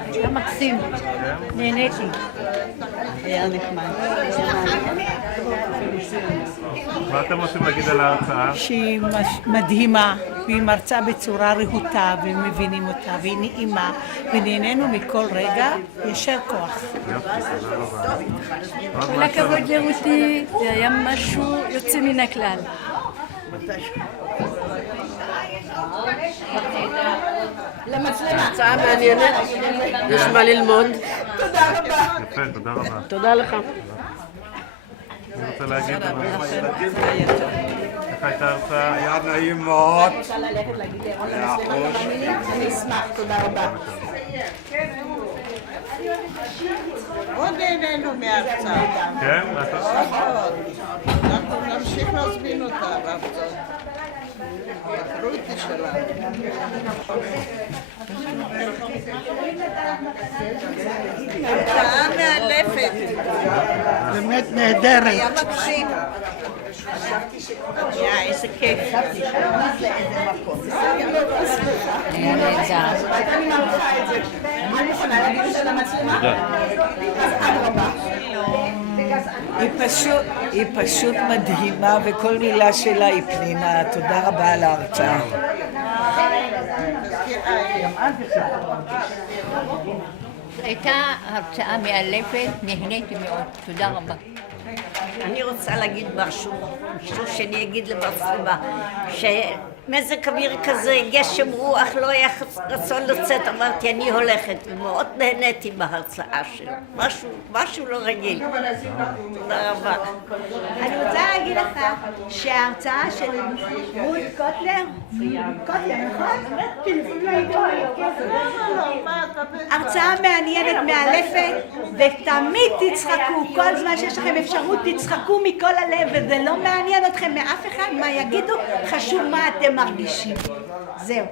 היה מקסים, נהניתי. היה נחמד. מה אתם רוצים להגיד על ההרצאה? שהיא מדהימה, והיא מרצה בצורה רהוטה, ומבינים אותה, והיא נעימה, ונהנינו מכל רגע. ישר כוח. יופי, תודה רבה. כל הכבוד לרותי, זה היה משהו יוצא מן הכלל. הרצאה מעניינת, יש מה ללמוד. יפה, תודה רבה. תודה לך. אני רוצה להגיד, איך הייתה ההרצאה? היה נעים מאוד. אני אשמח, תודה רבה. מאוד נהנינו מההרצאה. כן? אנחנו נמשיך להזמין אותה בהרצאות. רותי שלנו. הרצאה מאלפת. באמת נהדרת. היה מקסים. היה איזה כיף. היא פשוט מדהימה, וכל מילה שלה היא פנינה. תודה רבה על ההרצאה. הייתה הרצאה מאלפת, נהניתי מאוד, תודה רבה. אני רוצה להגיד משהו שאני אגיד למצלמה, שמזג אוויר כזה, גשם רוח, לא היה רצון לצאת, אמרתי אני הולכת, ומאוד נהניתי בהרצאה שלו, משהו לא רגיל. תודה רבה. אני רוצה להגיד לך שההרצאה של רות קוטלר, נכון? הרצאה מעניינת, מאלפת, ותמיד תצחקו, כל זמן שיש לכם אפשרות תצחקו מכל הלב, וזה לא מעניין אתכם מאף אחד מה יגידו, חשוב מה אתם מרגישים. זהו.